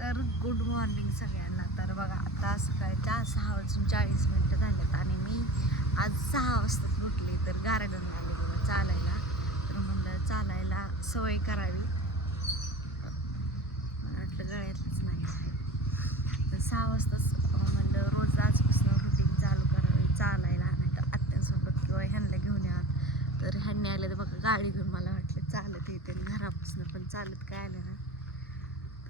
तर good morning सगळ्यांना. तर बघा आता सकाळच्या सहा वाजून चाळीस मिनटं झाल्यात आणि मी आज सहा वाजताच उठले तर गार्डनला आले बघा चालायला. तर म्हणलं चालायला सवय करावी. मला वाटलं गळ्यातच नाही आहे. तर सहा वाजताच म्हणलं रोज आजपासून रुटीन चालू करावी चालायला. नाही तर आत्यांसोबत किंवा ह्यांना घेऊन या. तर ह्यांनी आले तर बघा गाडी घेऊन मला वाटलं चालत येते. आणि घरापासून पण चालत काय आलं ना.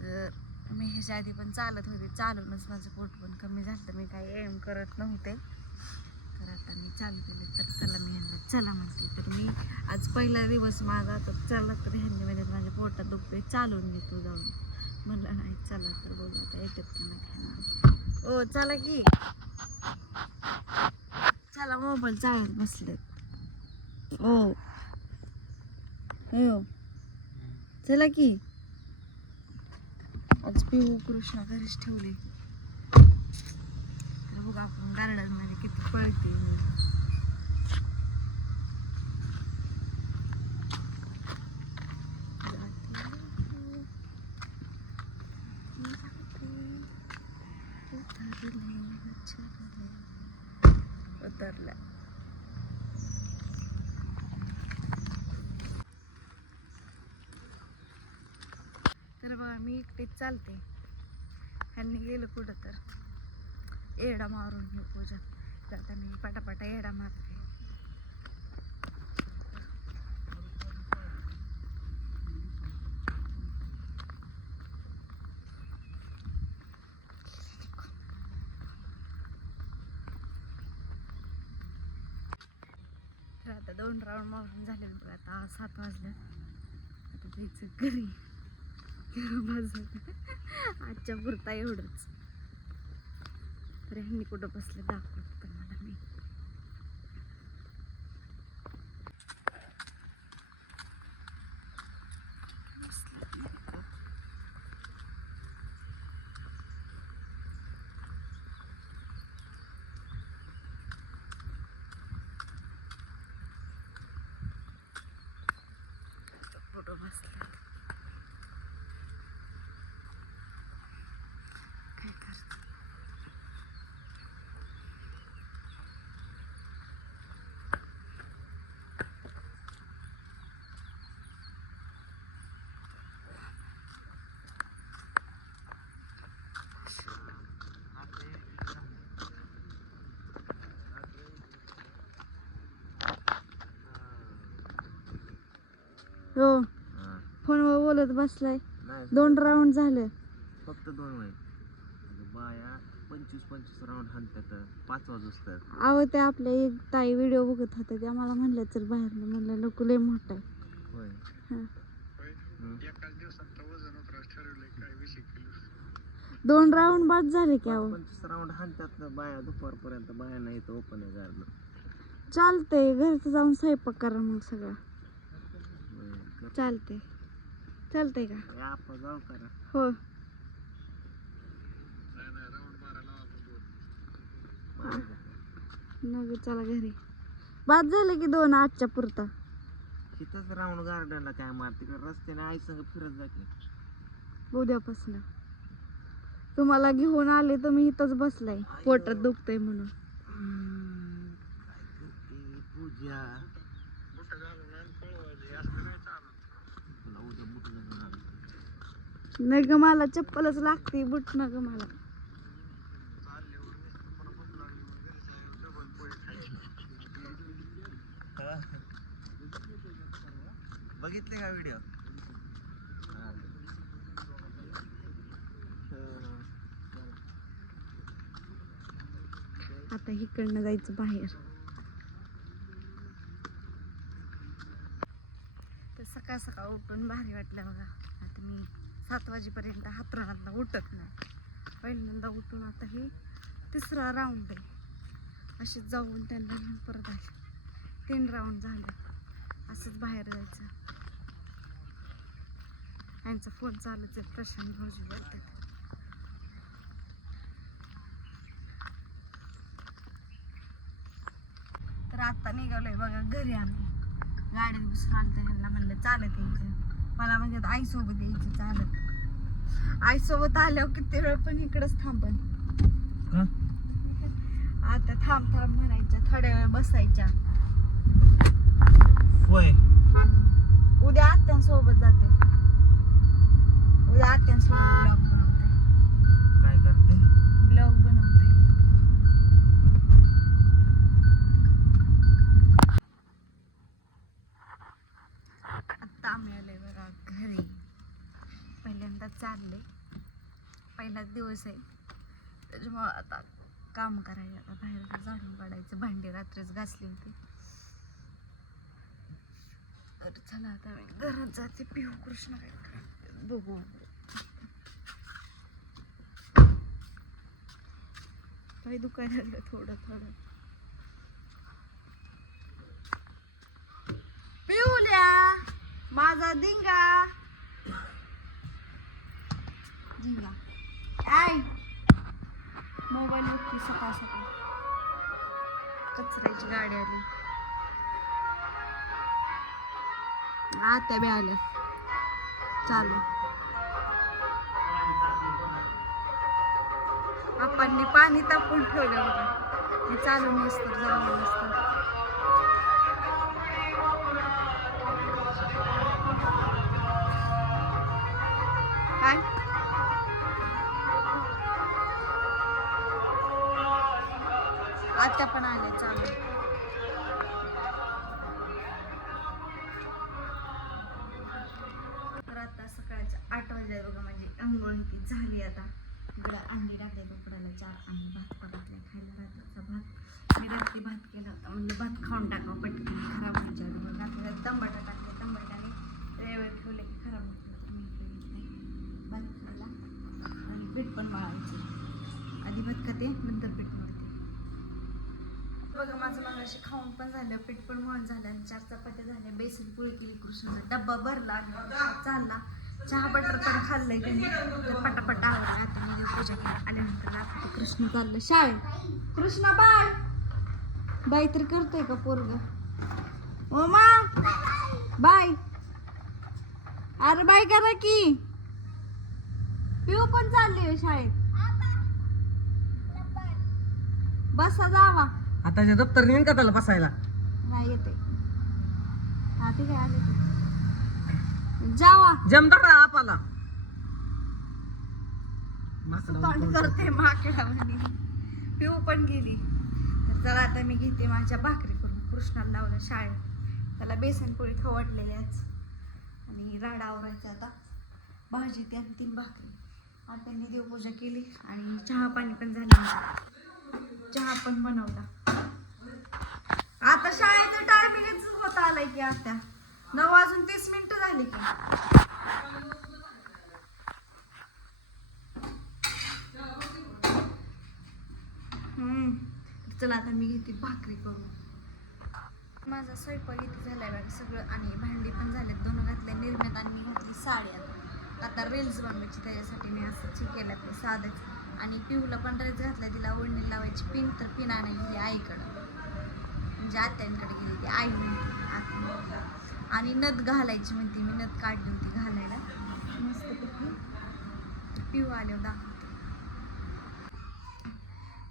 तर मी ह्याच्या आधी पण चालत होते. चालूनच माझं पोट पण कमी झालं तर मी काही एम करत नव्हते. तर आता मी चालू केले. तर चला मी ह्यांना चला म्हणते. तर मी आज पहिला दिवस माझा तर चला तर ह्यांनी म्हणजे माझ्या पोटात दुखते चालून घेतो जाऊन. म्हणलं नाही चला तर बोल आता येतात का नाही ओ चला की. चला मोबाईल चालत बसलेत. ओ. हो. चला की. आज पिऊ कृष्णा घरीच ठेवले. तर बघा आपण गार्डनमध्ये किती पळते मी तर बघा मी एकटीच चालते. ह्यांनी गेलं कुठं तर. एडा मारून घेऊ पूजा. तर आता मी पटापटा एडा मारते. तर आता दोन राऊंड मारून झाले बघा आता सात वाजले. आता जायचं घरी. आजच्या पुरता एवढंच. तर ह्यांनी कुठं बसले दाखवत तुम्हाला मला मी. कुठं बसला काय करते हो. फोनवर बोलत बसलाय. नाही दोन राऊंड झाले. फक्त दोन वय बाया पंचवीस पंचवीस राऊंड हाणतात पाच वाजता अहो ते आपल्या एक ताई व्हिडिओ बघत होते त्या मला म्हणलं चल बाहेर म्हणलं नको लय मोठं आहे. होय. हा. हं. दोन राऊंड बाद झाले की अहो. पंचवीस राऊंड हाणतात बाया दुपारपर्यंत बाया नाही तर ओपन आहे गार्डन चालतंय घरचं जाऊन स्वयंपाक करा मग सगळं. चालतंय. चालतंय का? आपण जाऊ करा. हो. मग चला घरी. बाद झालं की दोन आजच्या पुरता. तिथंच राऊंड गार्डनला काय मार तिकडे रस्त्याने आई संग फिरत जाते उद्यापासून. तुम्हाला घेऊन आले तर मी इथंच बसलाय. पोटात दुखतंय म्हणून. पूजा तुला उद्या बुट घेऊन आलो. नाही ग मला चप्पलच लागते बुट न ग मला. बघितले का व्हिडिओ आता इकडनं जायचं बाहेर. तर सकाळ सकाळ उठून भारी वाटलं बघा. सात वाजेपर्यंत हातरानात उठत नाही. पहिल्यांदा उठून आता ही तिसरा राऊंड आहे. असेच जाऊन त्यांना घेऊन परत आले. तीन राऊंड झाले. असंच बाहेर जायचं. यांचा फोन चालूच आहे. प्रशांत भाऊजी बोलतात. तर आत्ता निघालोय बघा घरी आम्ही. गाडीत बसून आलतो ह्यांना म्हणलं चालत यायचं. मला म्हणजे आई सोबत यायचं चालत. आईसोबत आल्यावर किती वेळ पण इकडंच थांबन. का? आता थांब थांब म्हणायच्या थोड्या वेळ बसायच्या. उद्या आत्यांसोबत जाते. दिवस आहे. त्याच्यामुळं आता काम करायला आता बाहेर झाडून काढायचं. भांडी रात्रीच घासली होती. तर चला आता मी घरात जाते. पिऊ कृष्ण काय बघू काही दुकान थोडं थोडं. पिऊल्या माझा दिंगा. दिंगा आय मोबाईल बघते सकाळ सकाळ. कचऱ्याची गाडी आली. आता बी आलं चालू. आपांनी पाणी तापून ठेवलं बघा. मी चालू नसतं जाऊन नसतं आता पण आले चालू. तर आता सकाळच्या आठ वाजले बघा माझी अंघोळ ती झाली आता. इकडं अंडी टाकले कपड्याला चार आणि भात परतल्या खायला रात्रीचा भात. मी रात्री भात केला होता म्हणजे भात खाऊन टाकावं पटकन खराब व्हायच्या आधी मग रात्री त्यात टमाटा टाकले टमाट्याने ते ठेवले की खराब होतं मी भात खायला. आणि पीठ पण मळायचे. आधी भात खाते नंतर पीठ मळते बघा माझं मगाशी खाऊन पण झालं पीठ पण मळून झालं आणि चार चपात्या झाल्या बेसन पोळी केली कृष्णाचा डब्बा भरला चालला. चहा बटर पण खाल्लंय त्यांनी. तर पटापट आवडला आता मी पूजा केली आल्यानंतर आता कृष्ण चाललं शाळेत. कृष्णा बाय बाय तर करतोय का पोरग? ओ मा बाय अरे बाय करा की. पिऊ पण चालली शाळेत. बसा जावा. आताच्या दप्तर नेऊन का त्याला बसायला? नाही येते. ठीक आहे आले ते. जावा. जमदार आपाला. असं तोंड करते माकडा पिऊ पण गेली. तर चला आता मी घेते माझ्या भाकरी करून. कृष्णाला लावलं शाळेत. त्याला बेसन पोळी खवडलेली आज. आणि राडा आवरायचा आता. भाजी ती आणि तीन भाकरी. आता त्यांनी देवपूजा केली आणि चहा पाणी पण झालं. चहा पण बनवला. आता शाळेचं टायमिंगच होत आलाय की आता. नऊ वाजून तीस मिनिट झाली की. हम्म. चला आता मी घेते भाकरी करून. माझा स्वयंपाक इथे झालाय बघा सगळं आणि भांडी पण झालेत दोन घातले निर्म्यात आणि मी घातली साडी आता. आता रील्स बनवायची त्याच्यासाठी मी असं ची केलं ते साधंच. आणि पिऊला पण ड्रेस घातला तिला ओढणी लावायची पिन तर पिन आणायची आईकडं. म्हणजे आत्यांकडे गेली ती आई म्हणते आणि नथ घालायची म्हणते मी नथ काढली होती घालायला. मस्त पिऊ आले दाखव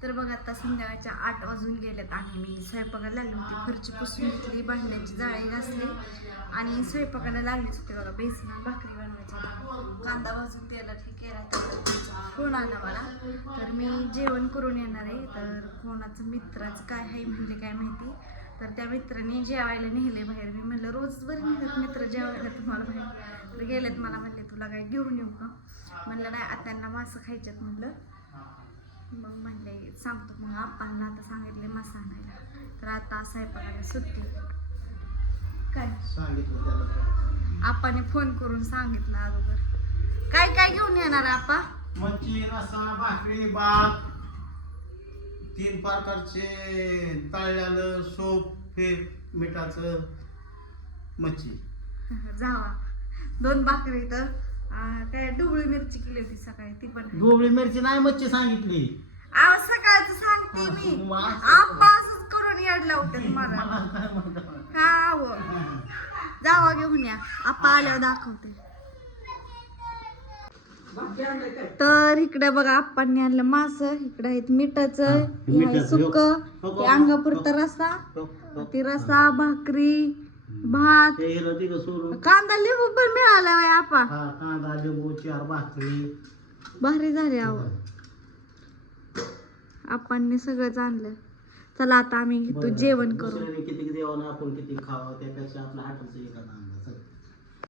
तर बघ आता संध्याकाळच्या आठ वाजून गेल्यात आणि मी स्वयंपाकाला लागली होती. घरची पुसून घेतली भांड्याची जाळी घासली आणि स्वयंपाकाला लागलीच होती बघा. बेसन भाकरी बनवायची कांदा भाजून तेला ठीक केला फोन आला मला? तर मी जेवण करून येणार आहे. तर कोणाचं मित्राचं काय आहे म्हणजे काय माहिती? तर त्या मित्राने जेवायला नेले बाहेर. मी म्हणलं रोज बरे नेतात मित्र जेवायला तुम्हाला बाहेर. तर गेलेत मला म्हणले तुला काय घेऊन येऊ का? म्हणलं नाही आत्यांना मासं खायच्यात. म्हणलं मग म्हणले सांगतो. मग आप्पांना आता सांगितले मासा आणायला. तर आता स्वयंपाकाला सुट्टी. काय? आप्पाने फोन करून सांगितलं अगोदर. काय काय घेऊन येणार आप्पा? मच्छी रसा भाकरी भात तीन प्रकारचे तळल्यालं सोप हे मिठाचं मच्छी. जावा. दोन भाकरी तर. अं, काय ढोबळी मिरची केली होती सकाळी ती पण. ढोबळी मिरची नाही मच्छी सांगितली. सकाळचं सांगते मी. आप्पा असंच करून येड लावतात मला म्हणतात? हा जावा घेऊन या. आप्पा आल्यावर दाखवते. तर इकडे बघा आप्पांनी आणलं मास. इकडे आहेत मिठाचं सुक. अंगापुरता रस्सा. हो, हो. ती रस्सा भाकरी. भात. ते हिरं तिघं सोडून. कांदा लिंबू पण मिळाला बाई आपा. हा कांदा लिंबू चार भाकरी. भारी झाली आव आपांनी सगळंच आणलं. चला आता आम्ही घेतो बरं. जेवण करू दुसऱ्याने किती देवानं आपण किती खावं त्यापेक्षा आपल्या हाताचं एखादा अंदाज